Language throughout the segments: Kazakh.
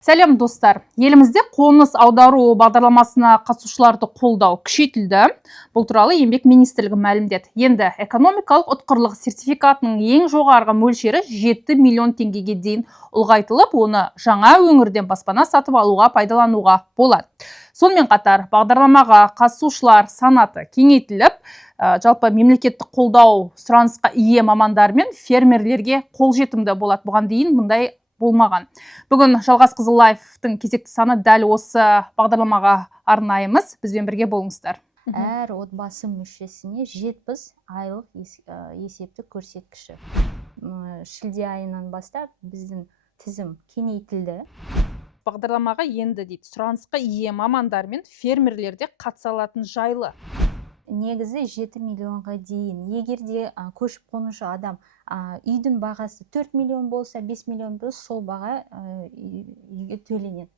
Сәлем достар! Елімізде қоныс аудару бағдарламасына қатысушыларды қолдау күшейтілді. Бұл туралы Еңбек министрлігі мәлімдеді. Енді экономикалық ұтқырлық сертификатының ең жоғарғы мөлшері 7 миллион теңгеге дейін ұлғайтылып, оны жаңа өңірден баспана сатып алуға пайдалануға болады. Сонымен қатар бағдарламаға қатысушылар санаты кеңейтіліп, жалпы мемлекеттік қолдау сұранысқа ие мамандар мен фермерлерге қолжетімді болады. Бұған дейін мұндай болмаған. Бүгін Жалғасқызыл лайфтың кезекті саны дәл осы бағдарламаға арнаймыз. Бізбен бірге болыңыздар. Әр отбасы мүшесіне 70 айлық есептік көрсеткіші. Шілде айынан бастап біздің тізім кеңейтілді. Бағдарламаға енді дейді, сұранысқа ие мамандар мен фермерлерде қатыса алатын жайлы. Негізі 7 миллионға дейін. Егер де көшіп қонушы адам үйдің бағасы 4 миллион болса, 5 миллион болса, сол баға үйге төленеді.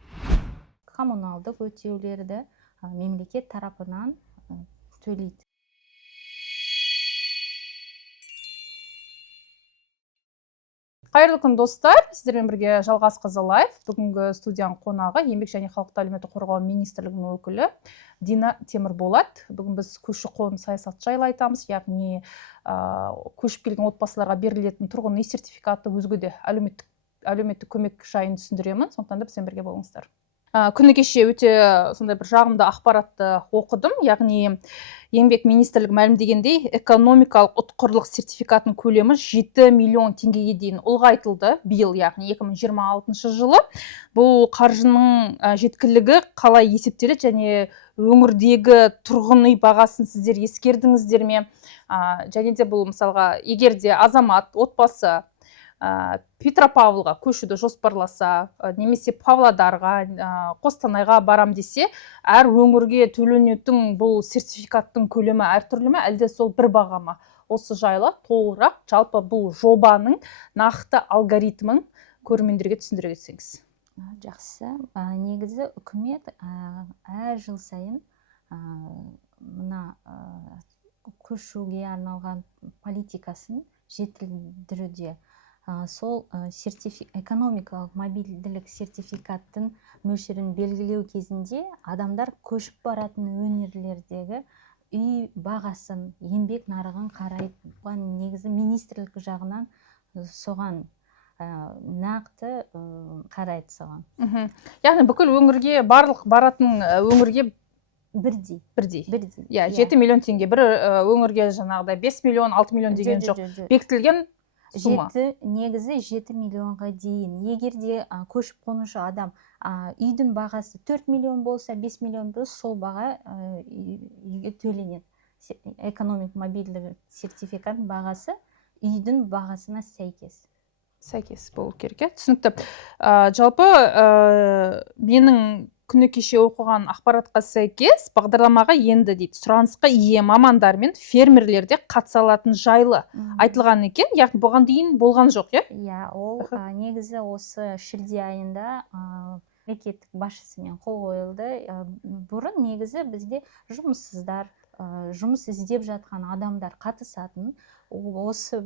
Коммуналдық өтеулерді мемлекет тарапынан төлейді. Қайырлы күн достар, сіздермен бірге Жалғасқызыл лайф. Бүгінгі студияның қонағы Еңбек және халықты әлеуметтік қорғау министрлігінің өкілі Дина Темірболат. Бүгін біз көші-қон саясаты жайлы айтамыз, яғни көшіп келген отбасыларға берілетін тұрғын үй сертификаты, өзге де әлеуметтік көмек жайын түсіндіремін. Сондықтан да бізбен бірге болыңыздар. Күні кеше өте сондай бір жағымды ақпаратты оқыдым, яғни Еңбек министрлігі мәлімдегендей, экономикалық ұтқырлық сертификатының көлемі 7 миллион теңгеге дейін ұлғайтылды биыл, яғни 2026 жылы. Бұл қаржының жеткілігі қалай есептеледі және өңірдегі тұрғын үй бағасын сіздер ескердіңіздер ме? Және де бұл мысалға, егер де азамат, отбасы Петропавлға көшуді жоспарласа, немесе Павлодарға, Қостанайға барам десе, әр өңірге төленетін бұл сертификаттың көлемі әртүрлі ме, әлде сол бір баға ма? Осы жайлы толығырақ жалпы бұл жобаның нақты алгоритмін көрермендерге түсіндіре кетсеңіз. Жақсы. Негізі үкімет әр жыл сайын мына көшуге арналған политикасын жетілдіруде. Сол экономикалық мобильділік сертификаттың мөлшерін белгілеу кезінде адамдар көшіп баратын өңірлердегі үй бағасын, еңбек нарығын қарайды. Бұған негізі министрлік жағынан соған нақты қарайды соған. Яғни бүкіл өңірге, барлық баратын өңірге бірдей. 7 миллион теңге. Бір өңірге жаңағыдай 5 миллион, 6 миллион деген жоқ. Бекітілген сума. Негізі 7 миллионға дейін. Егер де көшіп қонушы адам үйдің бағасы 4 миллион болса, 5 миллион болса, сол баға үйге төленеді. Экономик мобильдік сертификаттың бағасы үйдің бағасына сәйкес болу керек. Түсінікті. Жалпы менің күні кеше оқыған ақпаратқа сәйкес бағдарламаға енді дейді, сұранысқа ие мамандар мен фермерлерде қатыса алатын жайлы айтылған екен, яғни бұған дейін болған жоқ, иә? Иә, ол негізі осы шілде айында мемлекеттік басшысымен қол қойылды. Бұрын негізі бізде жұмыссыздар, жұмыс іздеп жатқан адамдар қатысатын. Осы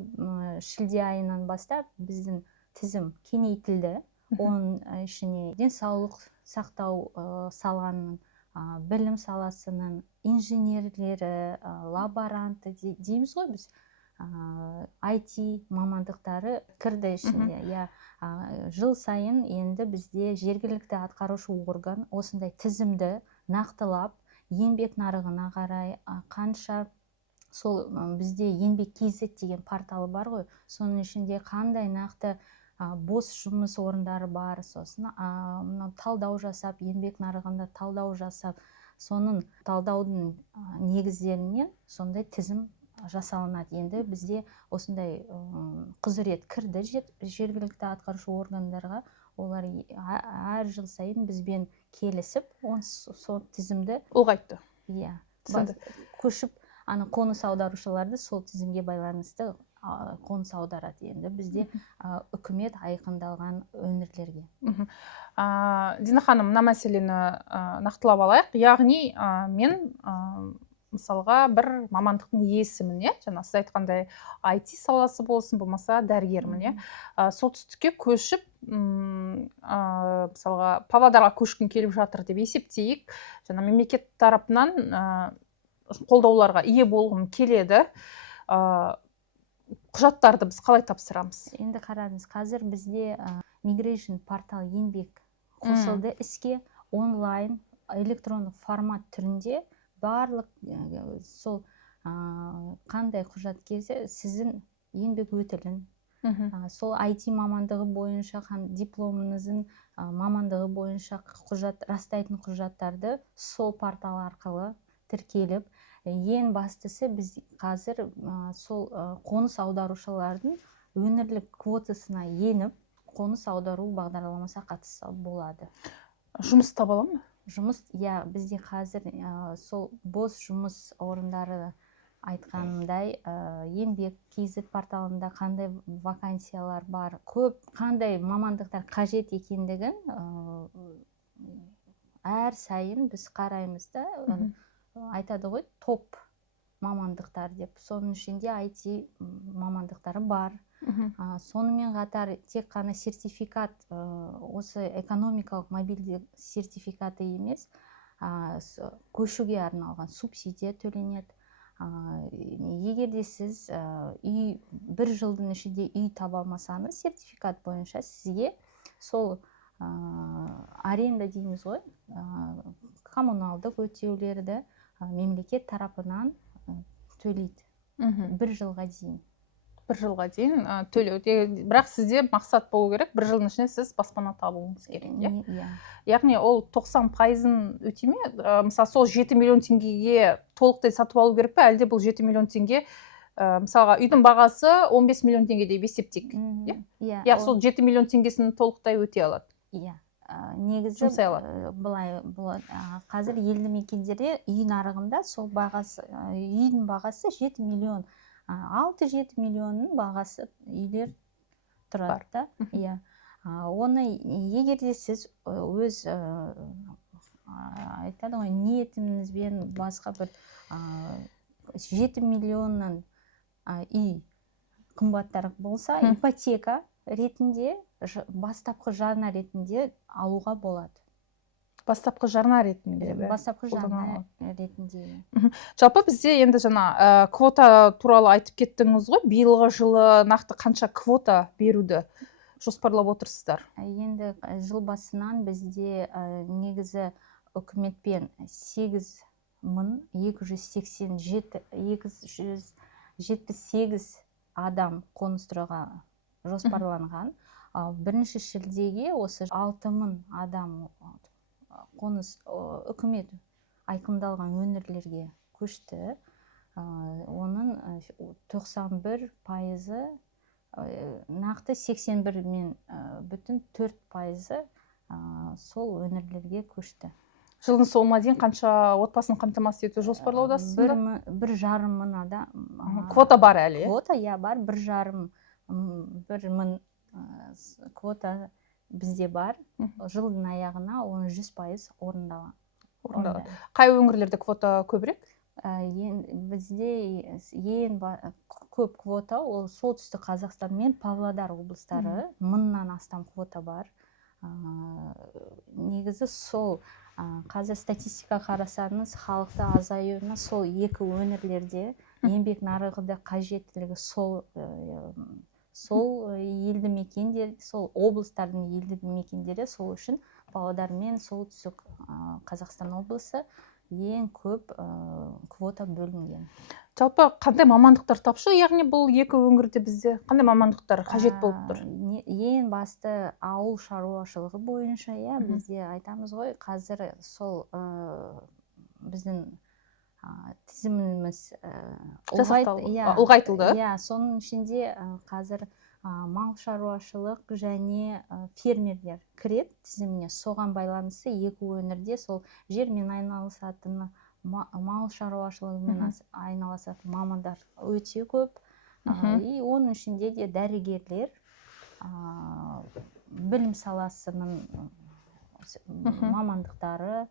шілде айынан бастап біздің тізім кеңейтілді. Оның ішіне денсаулық сақтау саланың, білім саласының инженерлері, лаборанты дейміз ғой біз, IT мамандықтары кірді ішінде. Жыл сайын енді бізде жергілікті атқарушы орган осындай тізімді нақтылап, еңбек нарығына қарай қанша, сол бізде еңбек KZ деген порталы бар ғой, соның ішінде қандай нақты бос жұмыс орындары бар, сосын талдау жасап, еңбек нарығында талдау жасап, соның талдаудың негіздерінен сондай тізім жасалынады. Енді бізде осындай құзырет кірді жергілікті атқарушы органдарға, олар әр жыл сайын бізбен келісіп, сол тізімді ұлғайтты. Иә, көшіп қоныс аударушыларды сол тізімге байланысты қоныс аударады. Енді бізде үкімет айқындалған өңірлерге. Дина ханым, мына мәселені нақтылап алайық. Яғни мен мысалға бір мамандықтың иесімін, иә, жаңа сіз айтқандай IT саласы болсын, болмаса дәрігермін, иә. Солтүстікке көшіп, мысалға Павлодарға көшкім келіп жатыр деп есептейік. Жаңа мемлекет тарапынан қолдауларға ие болғым келеді. Құжаттарды біз қалай тапсырамыз? Енді қараңыз, қазір бізде Migration портал еңбек қосылды іске, онлайн электрондық формат түрінде барлық сол қандай құжат келсе, сіздің еңбек өтілін, сол IT мамандығы бойынша дипломыңыздың мамандығы бойынша растайтын құжаттарды сол портал арқылы тіркеліп, ең бастысы біз қазір сол қоныс аударушылардың өңірлік квотасына еніп, қоныс аудару бағдарламасына қатысса болады. Жұмыс таба ала ма? Жұмыс, бізде қазір сол бос жұмыс орындары айтқанымдай, еңбек KZ порталында қандай вакансиялар бар, көп қандай мамандықтар қажет екендігін әр сайын біз қараймыз да, айтады ғой, топ мамандықтар деп. Соның ішінде IT мамандықтары бар. Сонымен қатар тек қана сертификат, осы экономикалық мобильдік сертификаты емес, көшуге арналған субсидия төленеді. Егер де сіз бір жылдың ішінде үй таба алмасаңыз, сертификат бойынша сізге сол аренда дейміз ғой, коммуналдық өтеулерді мемлекет тарапынан төлейді. Бір жылға дейін. Бір жылға дейін төлеу. Бірақ сізде мақсат болу керек, бір жылдың ішінде сіз баспана табуыңыз керек, иә? Яғни ол 90%-ын өтей ме? Мысалы, сол 7 миллион теңгеге толықтай сатып алу керек пе, әлде бұл 7 миллион теңге, мысалға, үйдің бағасы 15 миллион теңге деп есептейік, иә? Сол 7 миллион теңгесін толықтай өтей алады. Иә. Негізі былай болады. Қазір елді мекендерде үй нарығында сол бағасы, үйдің бағасы 7 миллион, 6-7 миллионның бағасы үйлер тұрады да. Иә. Оны егер де сіз өз айтады ғой, ниетіңізбен басқа бір 7 миллионның үй қымбаттырақ болса, ипотека ретінде, бастапқы жарна ретінде алуға болады. Бастапқы жарна ретінде? Бастапқы жарна ретінде. Жалпы бізде енді жаңа квота туралы айтып кеттіңіз ғой, биылғы жылы нақты қанша квота беруді жоспарлап отырсыздар? Енді жыл басынан бізде негізі үкіметпен 8.278 адам қоныс тұруға жоспарланған. Бірінші шілдеге осы 6.000 адам қоныс үкімет айқындалған өңірлерге көшті. Оның 91%, нақты 81,4% сол өңірлерге көшті. Жылдың соңына дейін қанша отбасын қамтамасыз ету жоспарлаудасыздар? 1,5 мың адам. Квота бар әлі? Квота, бар, 1,5 мың квота бізде бар. Жылдың аяғына 100% орындалған. Қай өңірлерде квота көбірек? Бізде ең көп квота ол солтүстік Қазақстан мен Павлодар облыстары, 1000-нан астам квота бар. Негізі сол қазір статистика қарасаңыз, халықты азаюына сол екі өңірлерде еңбек нарығында қажеттілігі сол елді мекендер, сол облыстардың елді мекендері, сол үшін Павлодар мен солтүстік Қазақстан облысы ең көп квота бөлінген. Жалпы қандай мамандықтар тапшы? Яғни бұл екі өңірде бізде қандай мамандықтар қажет болып тұр? Ең басты ауыл шаруашылығы бойынша, бізде айтамыз ғой, қазір сол біздің тізіміміз ұлғайтылды. Соның ішінде қазір мал шаруашылық және фермерлер кіреді тізіміне. Соған байланысты екі өңірде сол жермен айналысатын, мал шаруашылығымен айналысатын мамандар өте көп. Оның ішінде де дәрігерлер, білім саласының мамандықтары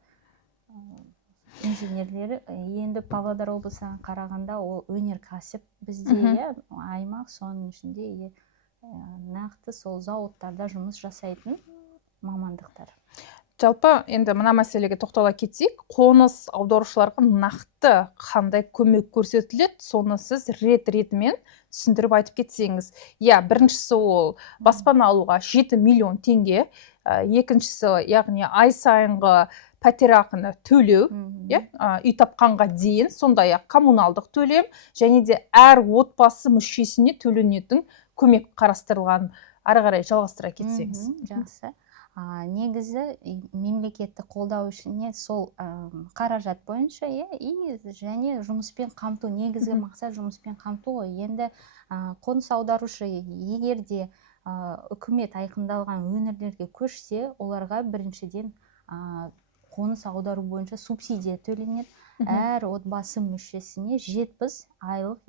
инженерлері. Енді Павлодар облысына қарағанда ол өнеркәсіп бізде аймақ, соның ішінде нақты сол зауыттарда жұмыс жасайтын мамандықтар. Жалпы енді мына мәселеге тоқтала кетсек, қоныс аударушыларға нақты қандай көмек көрсетіледі, соны сіз рет-ретімен түсіндіріп айтып кетсеңіз. Біріншісі ол баспана алуға 7 миллион теңге, екіншісі, яғни ай сайынғы пәтерақыны төлеу, үй тапқанға дейін, сондай-ақ коммуналдық төлем, және де әр отбасы мүшесіне төленетін көмек қарастырылған. Ары қарай жалғастыра кетсеңіз. Жақсы. Негізі мемлекеттік қолдау үшін сол қаражат бойынша және жұмыспен қамту, негізгі мақсат жұмыспен қамту ғой. Енді қоныс аударушы егерде үкімет айқындалған өңірлерге көшсе, оларға біріншіден қоныс аудару бойынша субсидия төленеді. Әр отбасы мүшесіне 70 айлық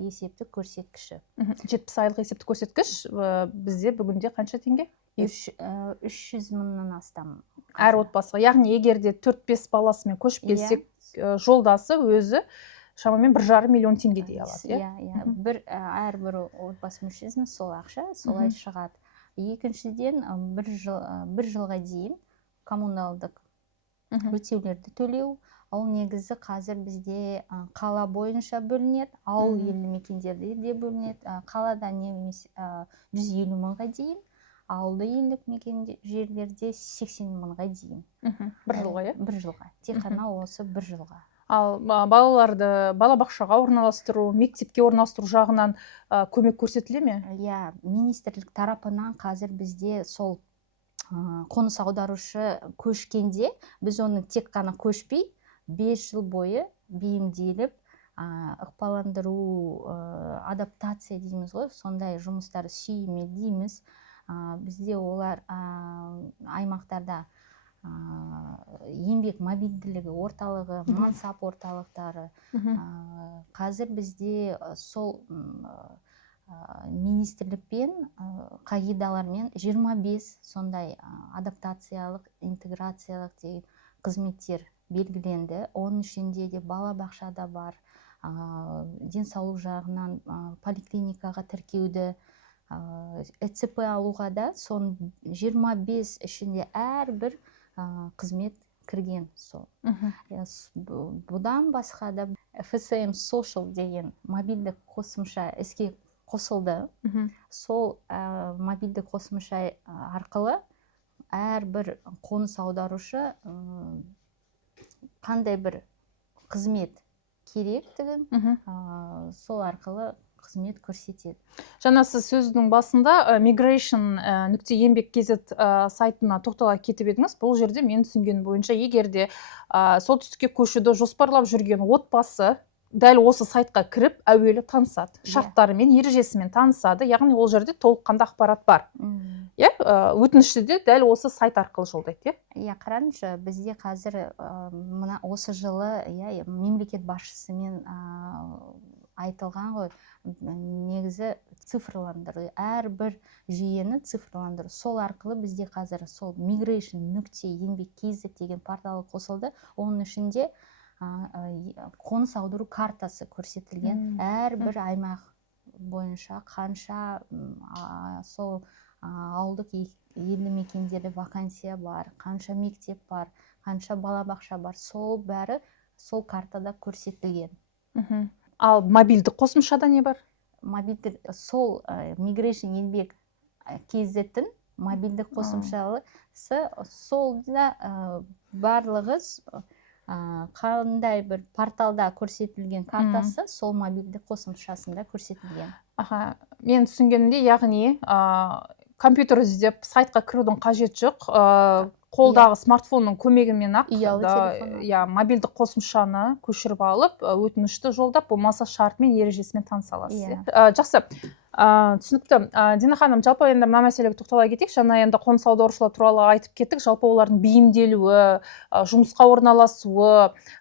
есептік көрсеткіші. 70 айлық есептік көрсеткіш бізде бүгінде қанша теңге? 300 мыңнан астам. Әр отбасыға. Яғни егерде 4-5 баласымен көшіп келсек, жолдасы өзі шамамен 1,5 миллион теңгедей алады. Әрбір отбасы мүшесіне сол ақша солай шығады. Екіншіден, бір жылға дейін коммуналдық өтеулерді төлеу. Ол негізі қазір бізде қала бойынша бөлінеді, ауыл елді мекендерде де бөлінеді. Қалада немесе 150 мыңға дейін, ауылды елді мекен жерлерде 80 мыңға дейін. Бір жылға, Бір жылға. Тек қана осы бір жылға. Ал балаларды балабақшаға орналастыру, мектепке орналастыру жағынан көмек көрсетіле ме? Министрлік тарапынан қазір бізде сол қоныс аударушы көшкенде, біз оны тек қана көшпей, 5 жыл бойы бейімделіп, ықпаландыру, адаптация дейміз ғой, сондай жұмыстар сүйемел дейміз. Бізде олар аймақтарда еңбек мобильділігі орталығы, мансап орталықтары. Қазір бізде сол министрлікпен, қағидалармен 25 сондай адаптациялық, интеграциялық деген қызметтер белгіленді. Оның ішінде де балабақшада бар, денсаулық жағынан поликлиникаға тіркеуді, ЭЦП алуға да сон 25 ішінде әрбір қызмет кірген сол. Бұдан басқа да FSM Social деген мобильдік қосымша іске қосылды. Сол мобильдік қосымша арқылы әрбір қоныс аударушы қандай бір қызмет керектігін сол арқылы қызмет көрсетеді. Жаңа сіз сөздің басында migration.еңбек.kz сайтына тоқтала кетіп едіңіз. Бұл жерде мен түсінген бойынша, егерде солтүстікке көшуді жоспарлап жүрген отбасы дәл осы сайтқа кіріп, әуелі танысады, шарттарымен, ережесімен танысады, яғни ол жерде толыққанды ақпарат бар. Өтінішті де дәл осы сайт арқылы жолдайды. Қараңызшы, бізде қазір осы жылы мемлекет басшысымен айтылған ғой, негізі цифрландыру, әрбір жүйені цифрландыру. Сол арқылы бізде қазір сол migration.еңбек.kz деген порталы қосылды. Оның ішінде қоныс аудару картасы көрсетілген. Әрбір аймақ бойынша қанша сол ауылдық елді мекендерде вакансия бар, қанша мектеп бар, қанша балабақша бар, сол бәрі сол картада көрсетілген. Ал мобильдік қосымшада не бар? Мобильдік сол migration.еңбек.kz-тің мобильдік қосымшасы сол да барлығы қандай бір порталда көрсетілген картасы сол мобильдік қосымшасында көрсетілген. Мен түсінгенімде, яғни компьютер іздеп сайтқа кірудің қажет жоқ, қолдағы смартфонның көмегімен ақ мобильдік қосымшаны көшіріп алып, өтінішті жолдап, болмаса шартымен, ережесімен таныса аласыз. Жақсы. Түсінікті. Дина ханым, жалпы енді мына мәселеге тоқтала кетейік. Жаңа енді қоныс аударушылар туралы айтып кеттік. Жалпы олардың бейімделуі, жұмысқа орналасуы,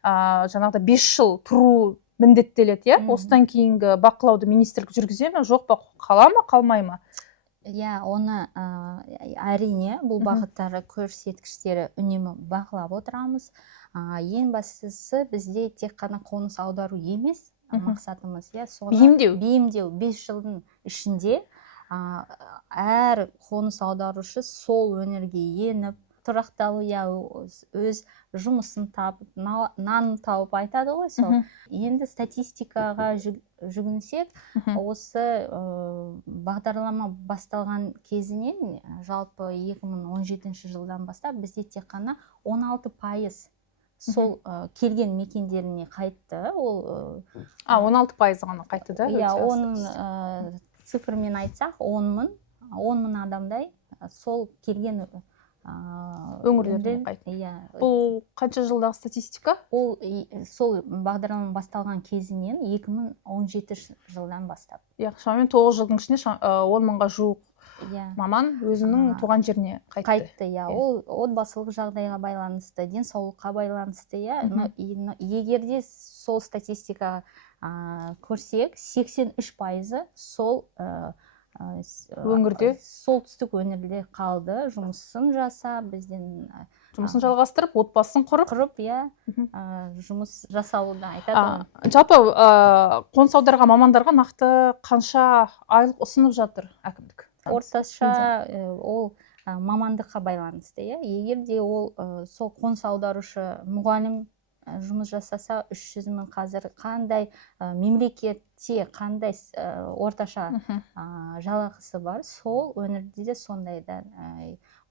жаңағыда 5 жыл тұру міндеттеледі. Осыдан кейінгі бақылауды министрлік жүргізе ме, жоқ па, қала ма, қалмай ма? иә, оны әрине бұл бағыттары көрсеткіштері үнемі бақылап отырамыз. Ең бастысы бізде тек қана қоныс аудару емес мақсатымыз, иә, соны бейімдеу 5 жылдың ішінде әр қоныс аударушы сол өңірге еніп тұрақталу, иә, өз жұмысын тауып, нанын тауып айтады ғой сол. Енді статистикаға жүгінсек, осы бағдарлама басталған кезінен, жалпы 2017 жылдан бастап бізде тек қана 16% сол келген мекендеріне қайтты. Ол 16% ғана қайтты да? Иә, оның цифрмен айтсақ 10 мың адамдай сол келген өңірлеріне қайтты. Бұл қанша жылдағы статистика? Ол сол бағдарлама басталған кезінен 2017 жылдан бастап. Шамамен 9 жылдың ішінде 10 мыңға жуық маман өзінің туған жеріне қайтты. Ол отбасылық жағдайға байланысты, денсаулыққа байланысты. Егерде сол статистика көрсек, 83% сол өңірде, солтүстік өңірде қалды, жұмысын жасап, бізден жұмысын жалғастырып, отбасын құрып, жұмыс жасауды айтады. Жалпы қоныс аударған мамандарға нақты қанша айлық ұсынып жатыр әкімдік? Орташа ол мамандыққа байланысты. Егерде ол сол қоныс аударушы мұғалім жұмыс жасаса 300 мың, қазір қандай мемлекетте қандай орташа жалақысы бар, сол өңірде де сондайда.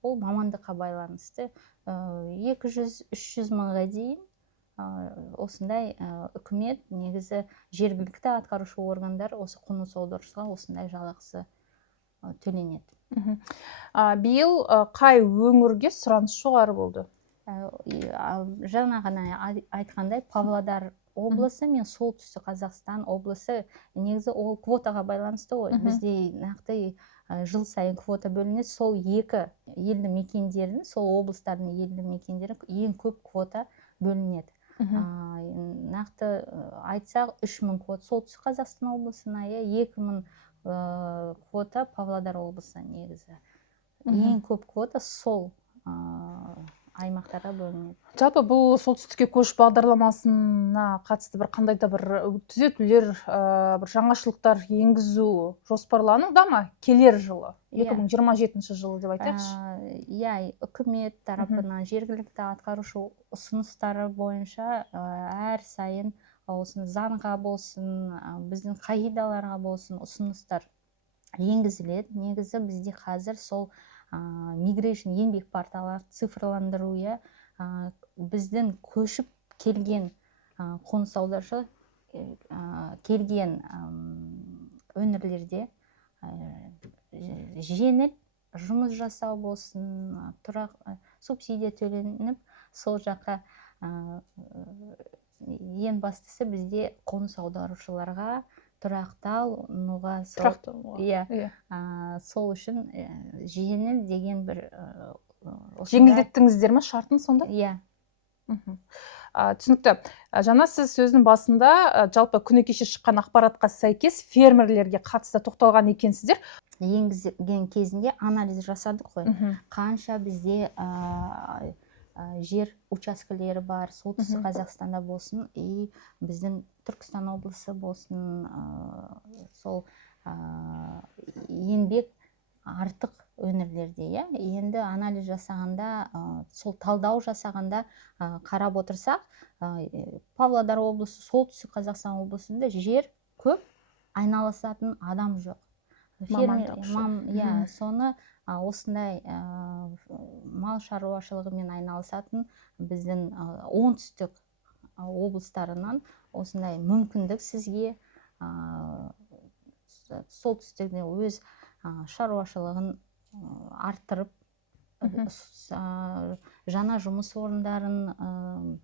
Ол мамандыққа байланысты 200-300 мыңға дейін осындай үкімет, негізі жергілікті атқарушы органдар осы қоныс аударушыға осындай жалақысы төленеді. Биыл қай өңірге сұраныс жоғары болды? Жаңа ғана айтқандай, Павлодар облысы мен солтүстік Қазақстан облысы, негізі ол квотаға байланысты ғой. Бізде нақты жыл сайын квота бөлінеді. Сол екі елді мекендердің, сол облыстардың елді мекендері ең көп квота бөлінеді. Нақты айтсақ 3000 квота солтүстік Қазақстан облысына, 2000 квота Павлодар облысына негізі. Ең көп квота сол аймақтарға бөлінеді. Жалпы бұл солтүстікке көш бағдарламасына қатысты бір қандай да бір түзетулер, бір жаңашылықтар енгізу жоспарлануда ма келер жылы, 2027 жылы деп айтайықшы? Иә, үкімет тарапынан жергілікті атқарушы ұсыныстары бойынша әр сайын осыны заңға болсын, біздің қағидаларға болсын ұсыныстар енгізіледі. Негізі бізде қазір сол мигрейшн еңбек порталы цифрландыру, біздің көшіп келген қоныс аударушы келген өңірлерде жеңіл жұмыс жасау болсын, тұрақ субсидия төленіп, сол жаққа ең бастысы бізде қоныс аударушыларға тұрақталуға, сол үшін жеңіл деген бір жеңілдеттіңіздер ме шартын сонда? Иә. Түсінікті. Жаңа сіз сөздің басында жалпы күні кеше шыққан ақпаратқа сәйкес фермерлерге қатысты тоқталған екенсіздер. Енгізген кезінде анализ жасадық қой. Қанша бізде жер учаскелері бар, солтүстік Қазақстанда болсын, и біздің Түркістан облысы болсын, сол еңбек артық өңірлерде. Енді анализ жасағанда, сол талдау жасағанда қарап отырсақ, Павлодар облысы, солтүстік Қазақстан облысында жер көп, айналысатын адам жоқ. Соны осындай мал шаруашылығымен айналысатын біздің оңтүстік облыстарынан осындай мүмкіндік сізге солтүстікте өз шаруашылығын арттырып, жаңа жұмыс орындарын,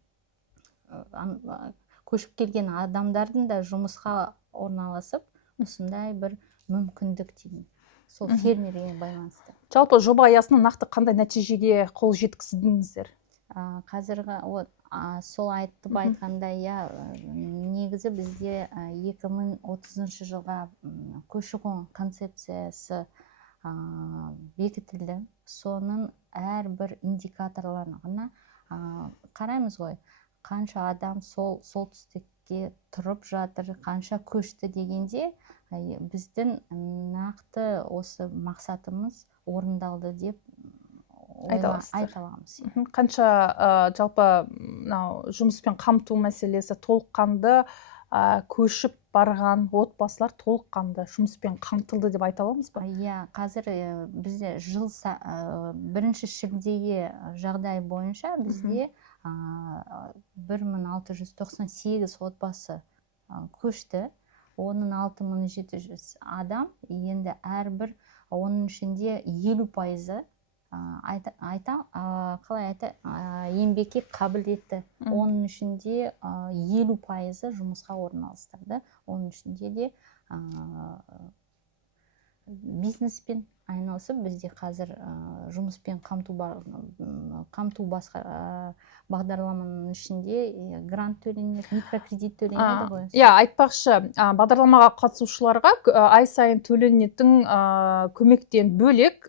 көшіп келген адамдардың да жұмысқа орналасып, осындай бір мүмкіндік деймін. Сол фермерге байланысты. Жалпы жоба аясында нақты қандай нәтижеге қол жеткіздіңіздер? Қазіргі сол айтқандай, негізі бізде 2030 жылға көші-қон концепциясы бекітілді. Соның әрбір индикаторларына қараймыз ғой. Қанша адам солтүстікке тұрып жатыр, қанша көшті дегенде біздің нақты осы мақсатымыз орындалды деп айта аламыз. Қанша жалпы жұмыспен қамту мәселесі толыққанды көшіп барған отбасылар толыққанды жұмыспен қамтылды деп айта аламыз ба? Иә, қазір бізде жыл 1 шілдеге жағдай бойынша бізде 1698 отбасы көшті. Оның 6700 адам, енді әрбір оның ішінде 50% еңбекке қабілетті. Оның ішінде 50% жұмысқа орналастырды. Оның ішінде де бизнеспен айналысып, бізде қазір жұмыспен қамту бағдарламаның ішінде грант төленеді, микрокредит төленеді ғой. Иә, айтпақшы, бағдарламаға қатысушыларға ай сайын төленетін көмектен бөлек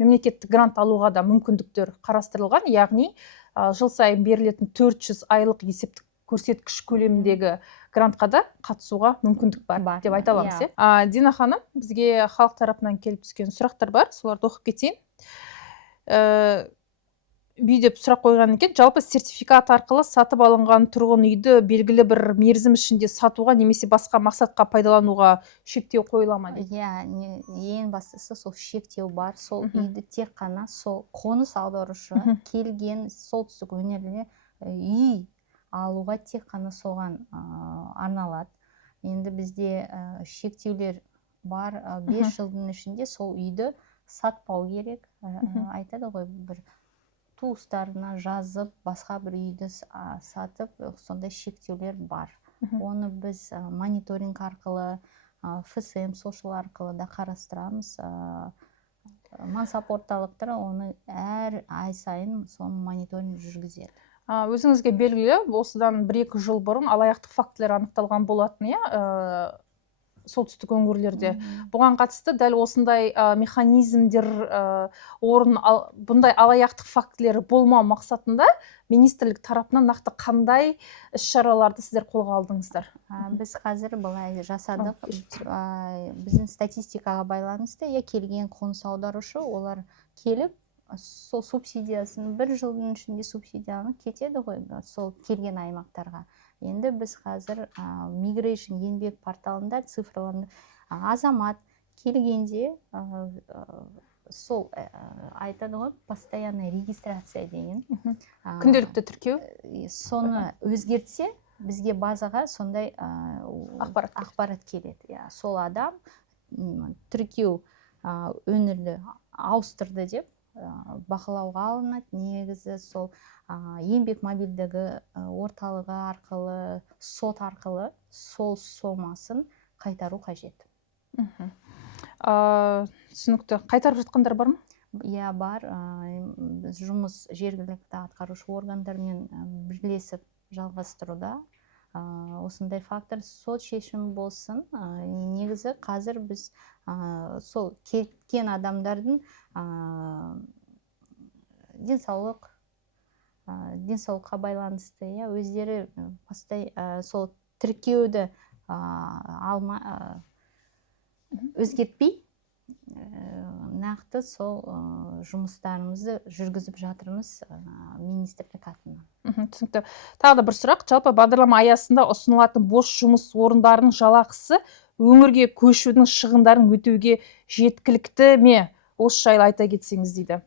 мемлекеттік грант алуға да мүмкіндіктер қарастырылған, яғни жыл сайын берілетін 400 айлық есептік көрсеткіш көлеміндегі грантқа да қатысуға мүмкіндік бар деп айта аламыз. Дина ханым, бізге халық тарапынан келіп түскен сұрақтар бар, соларды оқып кетейін. Деп сұрақ қойған екен, жалпы сертификат арқылы сатып алынған тұрғын үйді белгілі бір мерзім ішінде сатуға немесе басқа мақсатқа пайдалануға шектеу қойыла ма дейді? Иә, ең бастысы сол шектеу бар. Сол үйді тек қана сол қоныс аударушы келген солтүстік өңіріне үй алуға тек қана соған арналады. Енді бізде шектеулер бар. 5 жылдың ішінде сол үйді сатпау керек. Айтады ғой, бір туыстарына жазып, басқа бір үйді сатып, сондай шектеулер бар. Оны біз мониторинг арқылы, ФСМ social арқылы да қарастырамыз. Мансап орталықтары оны әр ай сайын соны мониторинг жүргізеді. Өзіңізге белгілі, осыдан 1-2 жыл бұрын алаяқтық фактілер анықталған болатын, солтүстік өңірлерде. Бұған қатысты дәл осындай механизмдер бұндай алаяқтық фактілері болмау мақсатында министрлік тарапынан нақты қандай іс-шараларды сіздер қолға алдыңыздар? Біз қазір былай жасадық. Біздің статистикаға байланысты келген қоныс аударушы, олар келіп, сол субсидиясын 1 жылдың ішінде субсидияны кетеді ғой, сол келген аймақтарға. Енді біз қазір Migration еңбек порталында цифрланды. Азамат келгенде сол айтады ғой, постоянная регистрация деген. Күнделікті тіркеу. Соны өзгертсе, бізге базаға сондай ақпарат келеді. Сол адам тіркеу өңірді ауыстырды деп бақылауға алынады. Негізі сол еңбек мобильдігі орталығы арқылы, сот арқылы сол сомасын қайтару қажет. Түсінікті. Қайтарып жатқандар бар ма? Иә, бар. Біз жұмыс жергілікті атқарушы органдармен бірлесіп жалғастыруда. Осындай фактор сот шешім болсын. Негізі қазір біз сол кеткен адамдардың денсаулыққа байланысты, өздері сол тіркеуді өзгертпей, нақты сол жұмыстарымызды жүргізіп жатырмыз министрлік атынан. Түсінікті. Тағы да бір сұрақ, жалпы бағдарлама аясында ұсынылатын бос жұмыс орындарының жалақысы өңірге көшудің шығындарын өтеуге жеткілікті ме? Осы жайлы айта кетсеңіз дейді.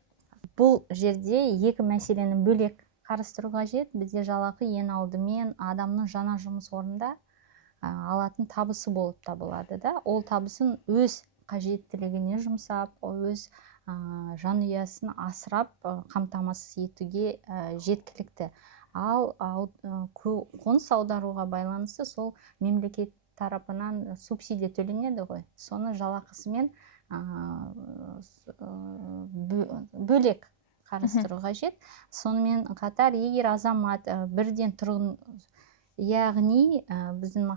Бұл жерде екі мәселені бөлек қарастыру қажет. Бізде жалақы ең алдымен адамның жаңа жұмыс орнында алатын табысы болып табылады да. Ол табысын өз қажеттілігіне жұмсап, өз жанұясын асырап қамтамасыз етуге жеткілікті. Ал қоныс аударуға байланысты сол мемлекет тарапынан субсидия төленеді ғой. Соны жалақысымен бөлек қарастыру қажет. Сонымен қатар, егер азамат бірден яғни біздің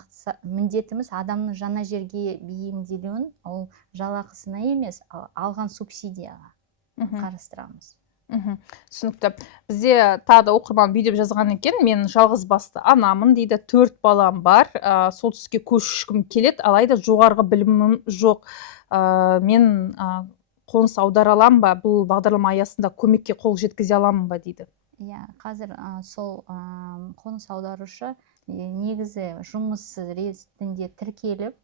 міндетіміз адамның жаңа жерге бейімделуін ол жалақысына емес, алған субсидияға қарастырамыз. Түсінікті. Бізде тағы да оқырман бүй деп жазған екен, мен жалғыз басты анамын дейді, 4 балам бар, солтүстікке көшкім келеді, алайда жоғарғы білімім жоқ. Мен қоныс аудара аламын ба, бұл бағдарлама аясында көмекке қол жеткізе аламын ба дейді. Иә, қазір сол қоныс аударушы негізі жұмыссыз ретінде тіркеліп,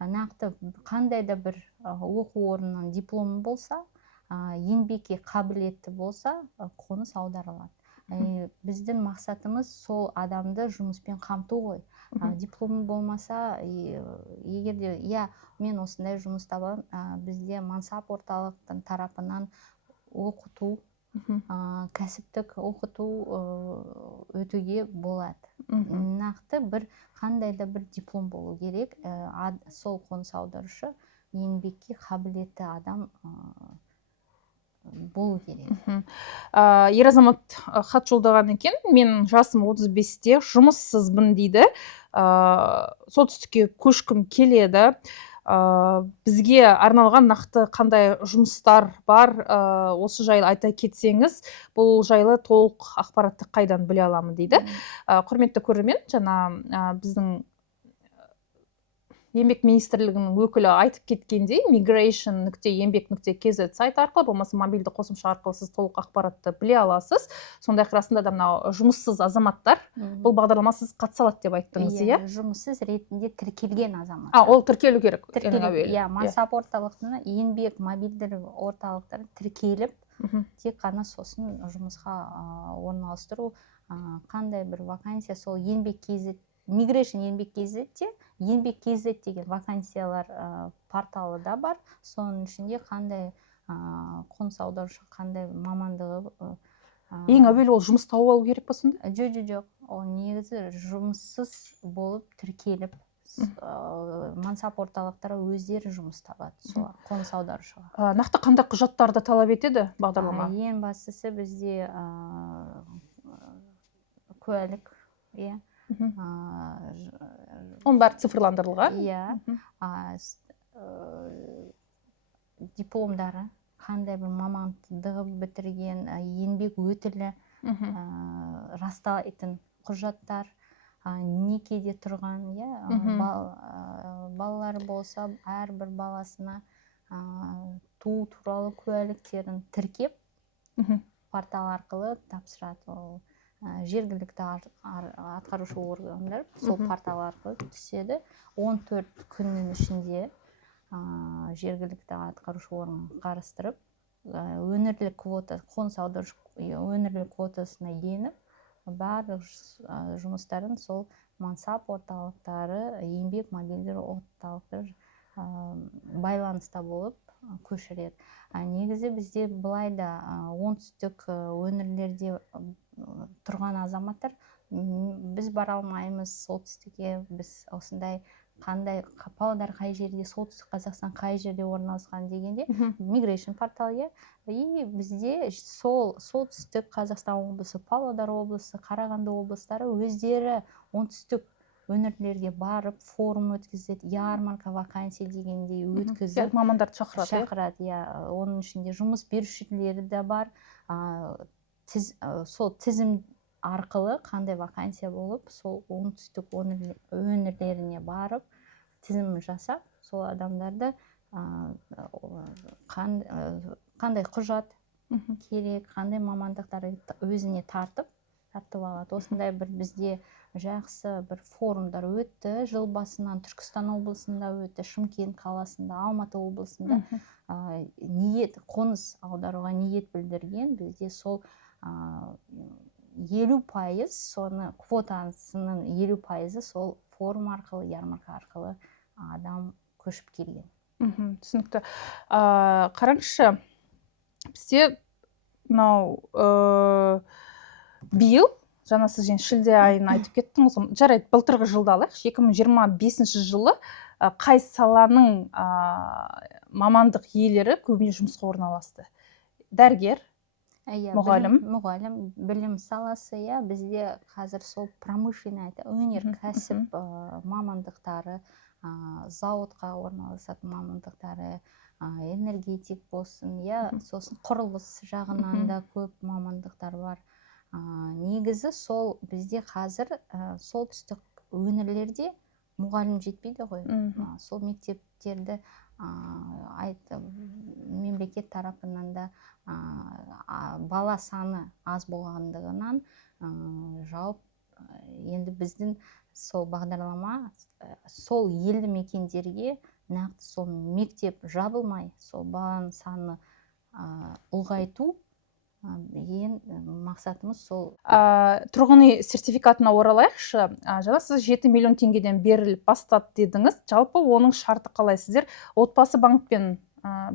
нақты қандай да бір оқу орнының дипломы болса, еңбекке қабілетті болса, қоныс аударылады. Біздің мақсатымыз сол адамды жұмыспен қамту ғой. Дипломы болмаса, егерде, мен осындай жұмыс табамын, бізде Мансап орталықтың тарапынан оқыту, кәсіптік оқыту өтуге болады. Нақты бір қандай да бір диплом болу керек, сол қоныс аударушы еңбекке қабілетті адам болу керек. Ер азамат хат жолдаған екен, мен жасым 35-те, жұмыссызбын дейді, солтүстікке көшкім келеді, бізге арналған нақты қандай жұмыстар бар, осы жайлы айта кетсеңіз, бұл жайлы толық ақпаратты қайдан біле аламын дейді. Құрметті көрермен, жаңа біздің еңбек министрлігінің өкілі айтып кеткендей, migration.еңбек.kz сайт арқылы, болмаса мобильді қосымша арқылы сіз толық ақпаратты біле аласыз. Сондай-ақ расында да мынау жұмыссыз азаматтар бұл бағдарлама сіз қатыса алады деп айттыңыз, иә? Жұмыссыз ретінде тіркелген азамат. Ол тіркелу керек. Мансап орталықтың еңбек мобильді орталықтары тіркеліп, тек қана сосын жұмысқа орналастыру, қандай бір вакансия, сол еңбек KZ, Migration еңбек KZ-те, еңбек KZ деген вакансиялар порталы да бар. Соның ішінде қандай қоныс аударушы, қандай мамандығы. Ең әуелі ол жұмыс тауып алу керек па сонда? Жоқ. Ол негізі жұмыссыз болып тіркеліп, Мансап орталықтары өздері жұмыс табады, сол қоныс аударушыға. Нақты қандай құжаттарды талап етеді бағдарлама? Ең бастысы бізде куәлік, оның бәрі цифрландырылған? Дипломдары, қандай бір мамандығы бітірген, еңбек өтілі растайтын құжаттар, некеде тұрған, балалары болса, әрбір баласына туу туралы куәліктерін тіркеп, портал арқылы тапсырады. Жергілікті атқарушы органдар сол портал арқылы түседі. 14 күннің ішінде жергілікті атқарушы орган қарастырып, өңірлік квота, қоныс аударушы өңірлік квотасына еніп, барлық жұмыстарын сол Мансап орталықтары, еңбек мобильді орталықтары байланыста болып көшіреді. Негізі бізде былай да оңтүстік өңірлерде тұрған азаматтар, біз бара алмаймыз солтүстікке, біз осындай қандай, Павлодар қай жерде, солтүстік Қазақстан қай жерде орналасқан дегенде, Migration порталы, бізде сол солтүстік Қазақстан облысы, Павлодар облысы, Қарағанды облыстары өздері оңтүстік өңірлерге барып, форум өткізеді, ярмарка вакансия дегендей өткізіп, мамандарды шақырады. Оның ішінде жұмыс берушілері де бар. Сол тізім арқылы қандай вакансия болып, сол оңтүстік өңірлеріне барып, тізім жасап, сол адамдарды қандай құжат керек, қандай мамандықтары өзіне тартып алады. Осындай бір бізде жақсы бір форумдар өтті. Жыл басынан Түркістан облысында өтті, Шымкент қаласында, Алматы облысында қоныс аударуға ниет білдірген. Бізде сол 50%, соны квотасының 50% сол форум арқылы, ярмарка арқылы адам көшіп келген. Түсінікті. Қараңызшы, бізде биыл, жаңа сіз шілде айын айтып кеттіңіз, жарайды, былтырғы жылды алайық, 2025 жылы қай саланың мамандық иелері көбіне жұмысқа орналасты? Дәрігер, мұғалім білім саласы, бізде қазір сол промышленный өнеркәсіп мамандықтары, зауытқа орналасатын мамандықтары, энергетик болсын, сосын құрылыс жағынан да көп мамандықтар бар. Негізі сол бізде қазір солтүстік өңірлерде мұғалім жетпейді ғой. Сол мектептерді мемлекет тарапынан да бала саны аз болғандығынан жауап, енді біздің сол бағдарлама сол елді мекендерге нақты сол мектеп жабылмай, сол баланың саны ұлғайту мақсатымыз сол. Тұрғын үй сертификатына оралайықшы. Жаңа сіз 7 миллион теңгеден беріліп бастады дедіңіз. Жалпы оның шарты қалай? Сіздер отбасы банкпен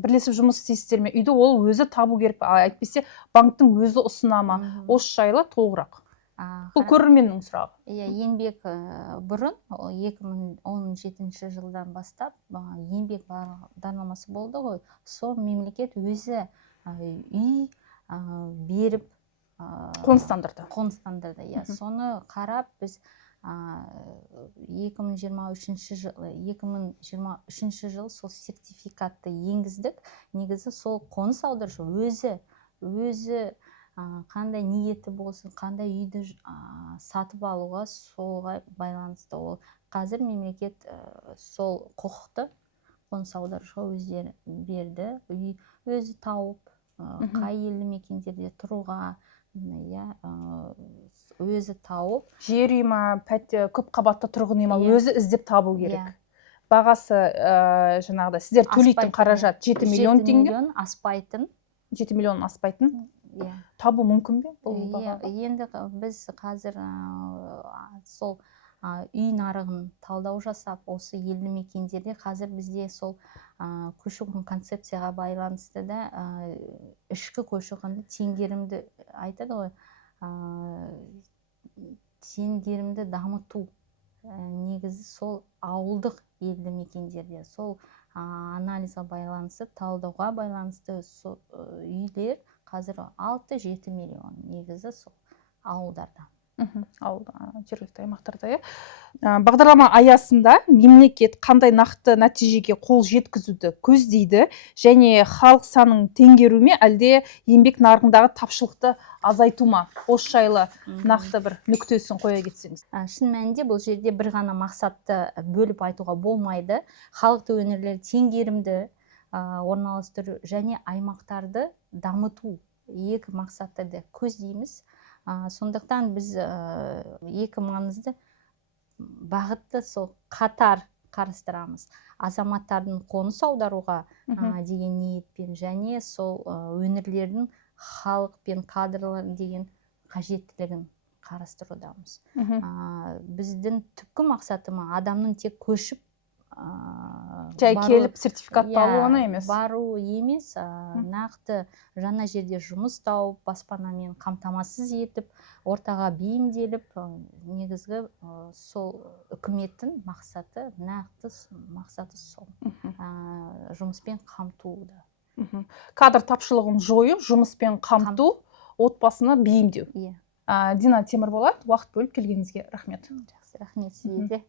бірлесіп жұмыс істейсіздер ме? Үйді ол өзі табу керек, әйтпесе банктың өзі ұсына ма? Осы жайлы толығырақ. Бұл көрерменнің сұрағы. Еңбек бұрын 2017 жылдан бастап еңбек бағдарламасы болды ғой. Сол мемлекет өзі үй беріп қоныстандырды. Соны қарап біз 2023 жыл сол сертификатты енгіздік. Негізі сол қоныс аударушы өзі қандай ниеті болсын, қандай үйді сатып алуға солға байланысты. Ол қазір мемлекет сол құқықты қоныс аударушыға өздері берді. Үй өзі тауып, қай елді мекендерде тұруға, өзі тауып. Жер үй ма, көп қабатты тұрғын үй ма, өзі іздеп табу керек. Бағасы жаңағыда сіздер төлейтін қаражат 7 миллион теңге. 7 миллион аспайтын. Табу мүмкін бе? Енді біз қазір сол үй нарығын талдау жасап, осы елді мекендерде қазір бізде сол көші-қон концепцияға байланысты да ішкі көші-қонды теңгерімді айтады ғой, теңгерімді дамыту. Негізі сол ауылдық елді мекендерде сол анализға байланысты, талдауға байланысты үйлер қазір 6-7 миллион негізі сол ауылдарда. Жергілікті аймақтарда. Бағдарлама аясында мемлекет қандай нақты нәтижеге қол жеткізуді көздейді, және халық санын теңгеру ме, әлде еңбек нарығындағы тапшылықты азайту ма? Осы жайлы нақты бір нүктесін қоя кетсеңіз. Шын мәнінде бұл жерде бір ғана мақсатты бөліп айтуға болмайды. Халықты өңірлерді теңгерімді орналастыру және аймақтарды дамыту екі мақсатты көздейміз. Сондықтан біз екі маңызды бағытты сол қатар қарастырамыз. Азаматтардың қоныс аударуға деген ниетпен және сол өңірлердің халық пен кадрлар деген қажеттілігін қарастырудамыз. Біздің түпкі мақсатымыз адамның тек көшіп жай келіп сертификатты алуына емес. Бару емес, нақты жаңа жерде жұмыс тауып, баспанамен қамтамасыз етіп, ортаға бейімделіп, негізгі сол үкіметтің мақсаты, нақты мақсаты сол. Жұмыспен қамтуда. Кадр тапшылығын жою, жұмыспен қамту, отбасына бейімдеу. Дина Темірболат, уақыт бөліп келгеніңізге рахмет. Жақсы, рахмет сізге де.